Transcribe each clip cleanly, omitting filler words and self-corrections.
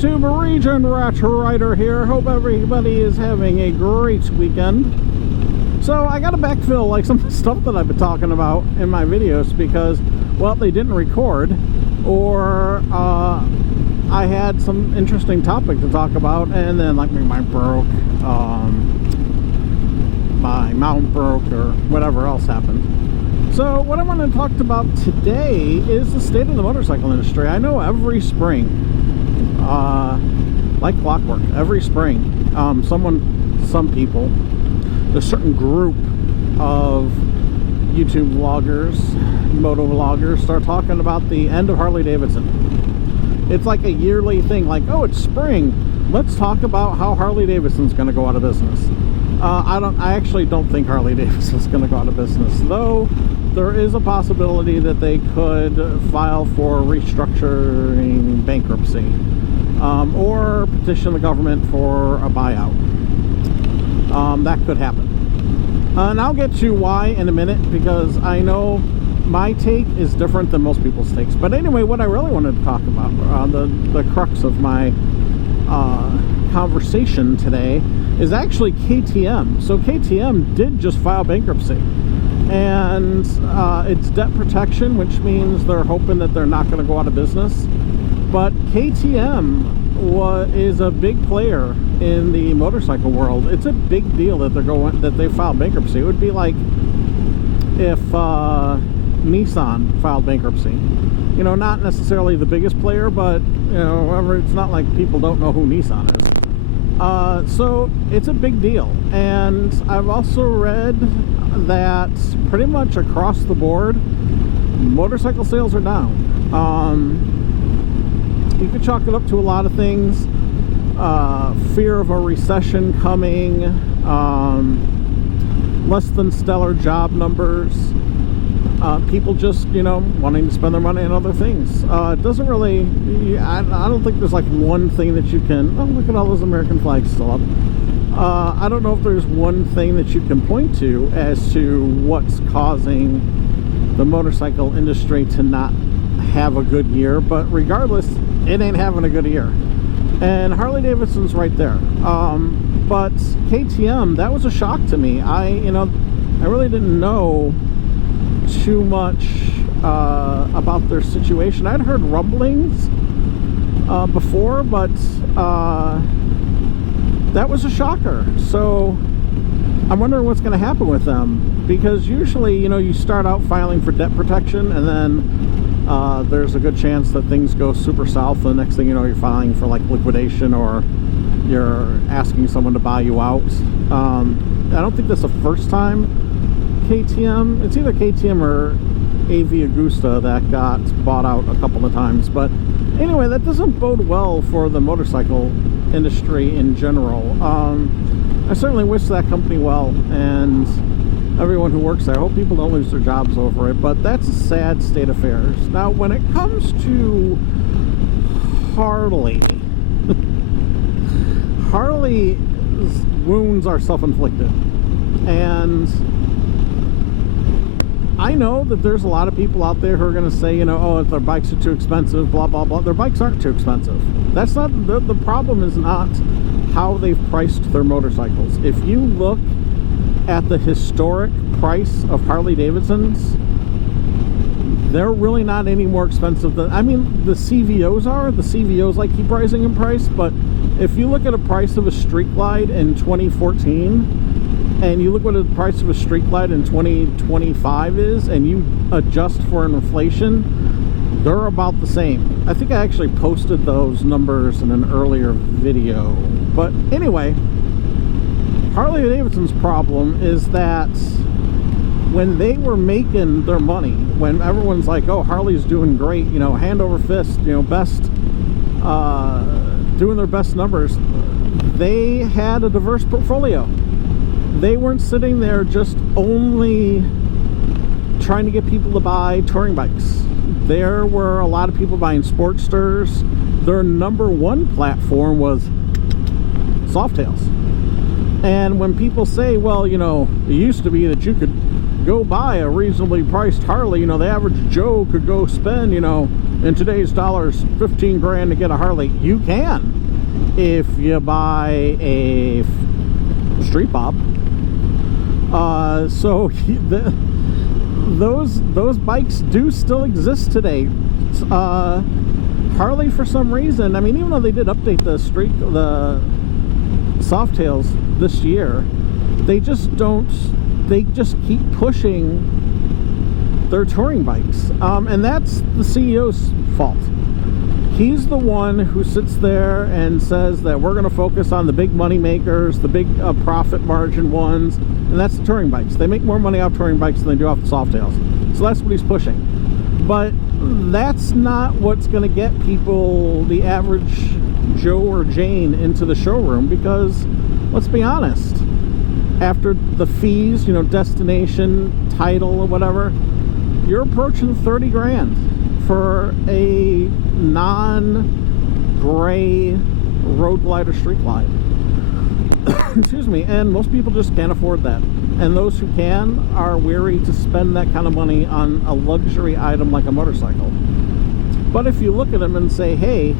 YouTube, Region Rat Rider here. Hope everybody is having a great weekend. So I got to backfill like some of the stuff that I've been talking about in my videos because, well, they didn't record, or I had some interesting topic to talk about, and then like my mind broke, my mount broke, or whatever else happened. So what I want to talk about today is the state of the motorcycle industry. I know every spring, like clockwork, every spring, some people, a certain group of YouTube vloggers, moto vloggers, start talking about the end of Harley Davidson. It's like a yearly thing, like, oh, it's spring, let's talk about how Harley Davidson's going to go out of business. I actually don't think Harley Davidson's going to go out of business, though there is a possibility that they could file for restructuring bankruptcy, or petition the government for a buyout. That could happen. And I'll get to why in a minute, because I know my take is different than most people's takes. But anyway, what I really wanted to talk about, the crux of my conversation today, is actually KTM. So KTM did just file bankruptcy, and it's debt protection, which means they're hoping that they're not going to go out of business. But KTM is a big player in the motorcycle world. It's a big deal that they filed bankruptcy. It would be like if Nissan filed bankruptcy. You know, not necessarily the biggest player, but you know, it's not like people don't know who Nissan is. So it's a big deal. And I've also read that pretty much across the board, motorcycle sales are down. You could chalk it up to a lot of things. Fear of a recession coming, less than stellar job numbers, people just, you know, wanting to spend their money on other things. It doesn't really, I don't think there's like one thing that you can, oh, look at all those American flags still up. I don't know if there's one thing that you can point to as to what's causing the motorcycle industry to not have a good year, but regardless, it ain't having a good year. And Harley Davidson's right there. But KTM, that was a shock to me. I really didn't know too much about their situation. I'd heard rumblings before, but that was a shocker. So I'm wondering what's going to happen with them, because usually, you know, you start out filing for debt protection, and then there's a good chance that things go super south. The next thing you know, you're filing for like liquidation, or you're asking someone to buy you out. I don't think that's the first time KTM, it's either KTM or AV Agusta that got bought out a couple of times. But anyway, that doesn't bode well for the motorcycle industry in general. I certainly wish that company well, and everyone who works there. I hope people don't lose their jobs over it, but that's a sad state of affairs. Now, when it comes to Harley, Harley's wounds are self-inflicted, and I know that there's a lot of people out there who are going to say, you know, oh, if their bikes are too expensive, blah, blah, blah. Their bikes aren't too expensive. That's not, the problem is not how they've priced their motorcycles. If you look at the historic price of Harley Davidsons, they're really not any more expensive than, I mean, the CVOs are. The CVOs like keep rising in price, but if you look at a price of a Street Glide in 2014, and you look what the price of a Street Glide in 2025 is, and you adjust for inflation, they're about the same. I think I actually posted those numbers in an earlier video. But anyway, Harley Davidson's problem is that when they were making their money, when everyone's like, oh, Harley's doing great, you know, hand over fist, you know, best, doing their best numbers, they had a diverse portfolio. They weren't sitting there just only trying to get people to buy touring bikes. There were a lot of people buying Sportsters. Their number one platform was Softails. And when people say, well, you know, it used to be that you could go buy a reasonably priced Harley. The average Joe could go spend, in today's dollars, 15 grand to get a Harley. You can, if you buy a Street Bob. So those bikes do still exist today. Harley, for some reason, I mean, even though they did update the Softails this year, they just keep pushing their touring bikes, and that's the CEO's fault. He's the one who sits there and says that we're going to focus on the big money makers, the big profit margin ones, and that's the touring bikes. They make more money off touring bikes than they do off the Softails. So that's what he's pushing. But that's not what's going to get people, the average Joe or Jane, into the showroom, because let's be honest, after the fees, destination, title, or whatever, you're approaching 30 grand for a non-gray road glide or street glide. Excuse me. And most people just can't afford that. And those who can are wary to spend that kind of money on a luxury item like a motorcycle. But if you look at them and say, hey,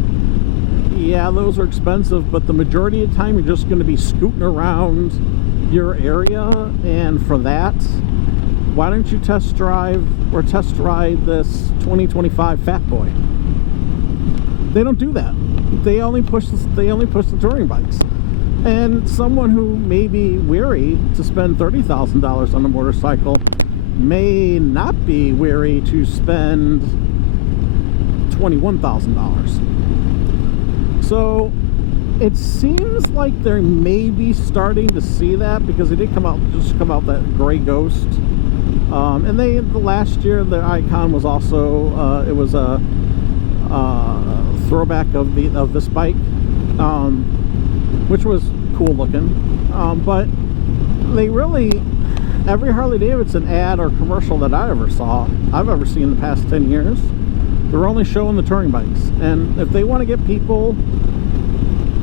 yeah, those are expensive, but the majority of the time you're just going to be scooting around your area, and for that, why don't you test drive or test ride this 2025 Fat Boy? They don't do that. They only push the touring bikes. And someone who may be weary to spend $30,000 on a motorcycle may not be weary to spend $21,000. So it seems like they're maybe starting to see that, because they did come out that gray Ghost, and the last year the Icon was also it was a throwback of this bike, which was cool looking, but they really, every Harley Davidson ad or commercial that I've ever seen in the past 10 years, they're only showing the touring bikes. And if they want to get people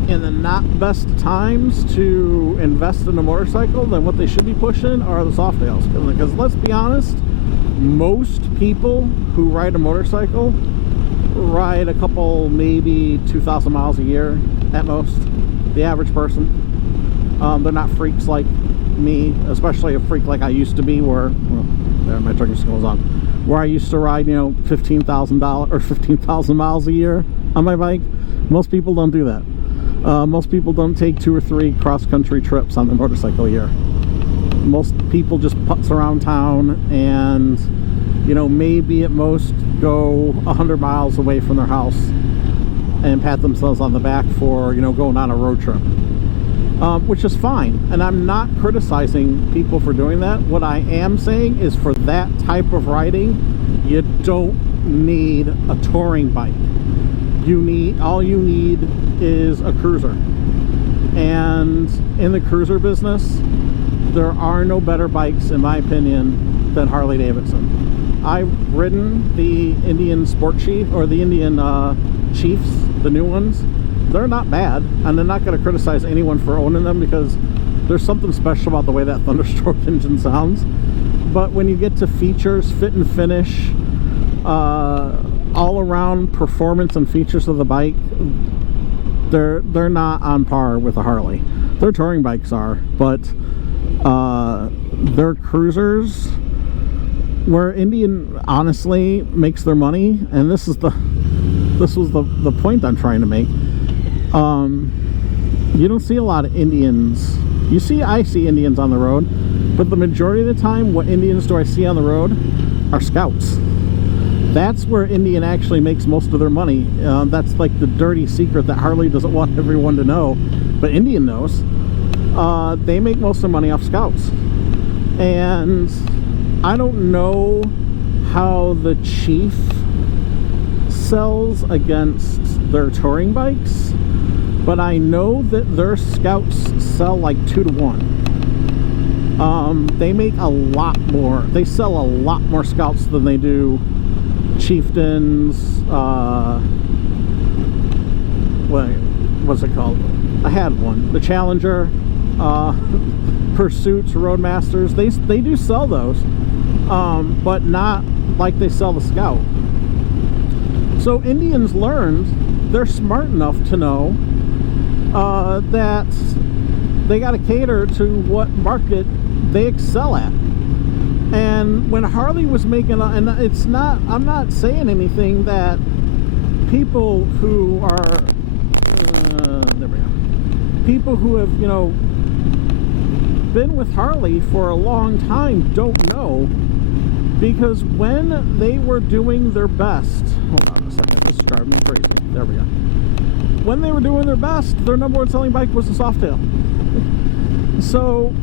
in the not best times to invest in a motorcycle, then what they should be pushing are the Softails. Because let's be honest, most people who ride a motorcycle ride a couple, maybe 2,000 miles a year at most. The average person. They're not freaks like me, especially a freak like I used to be, where, well, there, my turkey skull's on, where I used to ride, $15,000 or 15,000 miles a year on my bike. Most people don't do that. Most people don't take 2 or 3 cross-country trips on their motorcycle a year. Most people just putz around town and, maybe at most go 100 miles away from their house and pat themselves on the back for, going on a road trip. Which is fine. And I'm not criticizing people for doing that. What I am saying is, for that type of riding, you don't need a touring bike. All you need is a cruiser. And in the cruiser business, there are no better bikes, in my opinion, than Harley Davidson. I've ridden the Indian Sport Chief, or the Indian Chiefs, the new ones. They're not bad, and I'm not going to criticize anyone for owning them, because there's something special about the way that Thunderstroke engine sounds. But when you get to features, fit and finish, all-around performance and features of the bike, they're not on par with a Harley. Their touring bikes are, but their cruisers, where Indian honestly makes their money, and this was the point I'm trying to make. You don't see a lot of Indians. I see Indians on the road, but the majority of the time, what Indians do I see on the road are Scouts. That's where Indian actually makes most of their money. That's like the dirty secret that Harley doesn't want everyone to know, but Indian knows. They make most of their money off Scouts. And I don't know how the Chief sells against their touring bikes, but I know that their Scouts sell like 2 to 1. They make a lot more. They sell a lot more Scouts than they do Chieftains. What's it called? I had one. The Challenger. Pursuits, Roadmasters. They do sell those, but not like they sell the Scout. So Indians learned, they're smart enough to know that they got to cater to what market they excel at. And when Harley was making, and it's not, I'm not saying anything that people who are, there we go, people who have, you know, been with Harley for a long time don't know, because when they were doing their best, hold on a second, this is driving me crazy, there we go. When they were doing their best, their number one selling bike was the Softail. So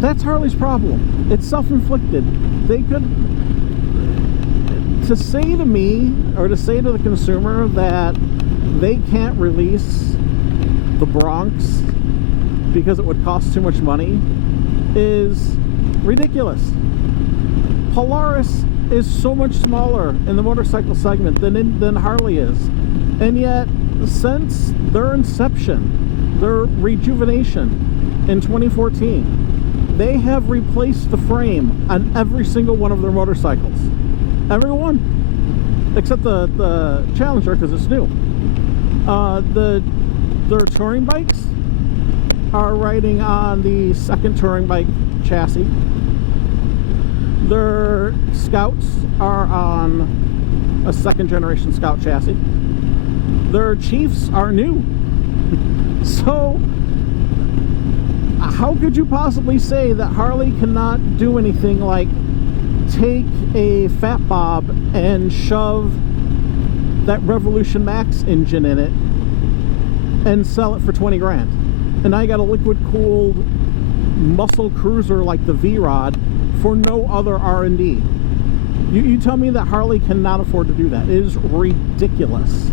that's Harley's problem. It's self-inflicted. They could, to say to me, or to say to the consumer that they can't release the Bronx because it would cost too much money is ridiculous. Polaris is so much smaller in the motorcycle segment than Harley is, and yet since their inception, their rejuvenation in 2014, they have replaced the frame on every single one of their motorcycles. Every one, except the Challenger, because it's new. Their touring bikes are riding on the second touring bike chassis. Their Scouts are on a second generation Scout chassis. Their Chiefs are new. So how could you possibly say that Harley cannot do anything like take a Fat Bob and shove that Revolution Max engine in it and sell it for 20 grand? And now you got a liquid cooled muscle cruiser like the V-Rod for no other R&D. You tell me that Harley cannot afford to do that. It is ridiculous.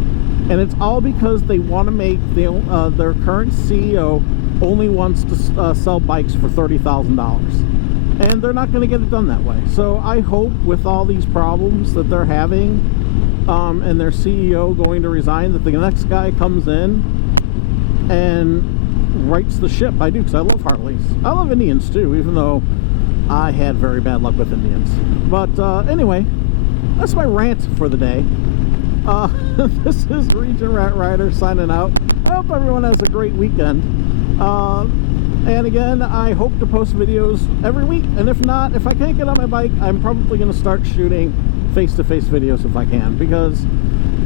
And it's all because they want to make their current CEO only wants to sell bikes for $30,000. And they're not going to get it done that way. So I hope with all these problems that they're having and their CEO going to resign, that the next guy comes in and rights the ship. I do, because I love Harleys. I love Indians too, even though I had very bad luck with Indians. But anyway, that's my rant for the day. This is Region Rat Rider signing out. I hope everyone has a great weekend. And again, I hope to post videos every week. And if not, if I can't get on my bike, I'm probably going to start shooting face-to-face videos if I can. Because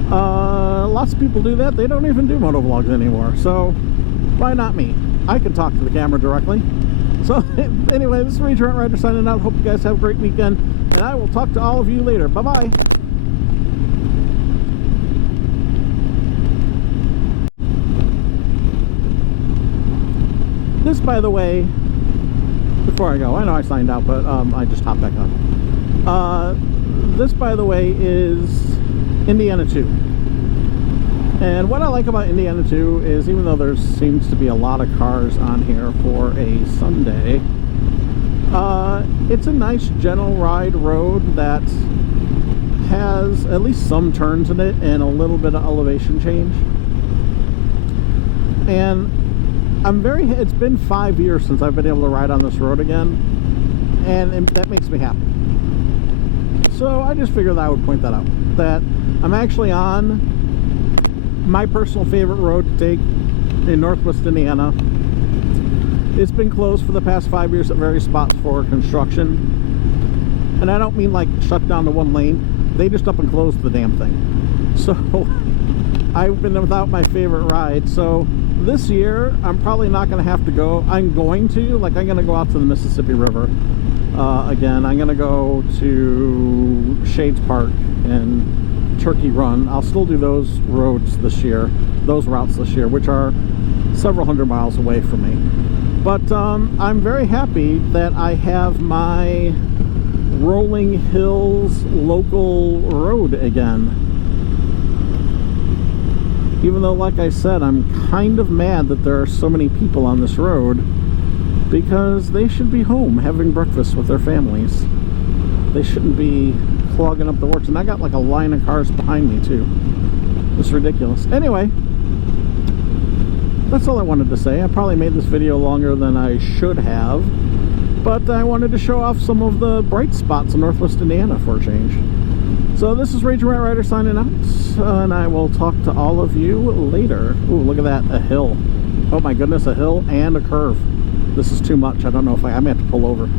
lots of people do that. They don't even do motovlogs anymore. So why not me? I can talk to the camera directly. So anyway, this is Region Rat Rider signing out. Hope you guys have a great weekend. And I will talk to all of you later. Bye-bye. This, by the way, before I go, I know I signed out, but I just hopped back on. This, by the way, is Indiana 2. And what I like about Indiana 2 is, even though there seems to be a lot of cars on here for a Sunday, it's a nice gentle ride road that has at least some turns in it and a little bit of elevation change. And it's been 5 years since I've been able to ride on this road again, and that makes me happy. So I just figured that I would point that out, that I'm actually on my personal favorite road to take in Northwest Indiana. It's been closed for the past 5 years at various spots for construction, and I don't mean like shut down to one lane. They just up and closed the damn thing. So I've been without my favorite ride. So this year, I'm probably not going to have to go. I'm going to go out to the Mississippi River again. I'm going to go to Shades Park and Turkey Run. I'll still do those routes this year, which are several hundred miles away from me. But I'm very happy that I have my Rolling Hills local road again. Even though, like I said, I'm kind of mad that there are so many people on this road, because they should be home having breakfast with their families. They shouldn't be clogging up the works. And I got like a line of cars behind me too. It's ridiculous. Anyway, that's all I wanted to say. I probably made this video longer than I should have, but I wanted to show off some of the bright spots in Northwest Indiana for a change. So this is Raging Rat Rider signing out, and I will talk to all of you later. Ooh, look at that, a hill. Oh my goodness, a hill and a curve. This is too much. I don't know if I may have to pull over.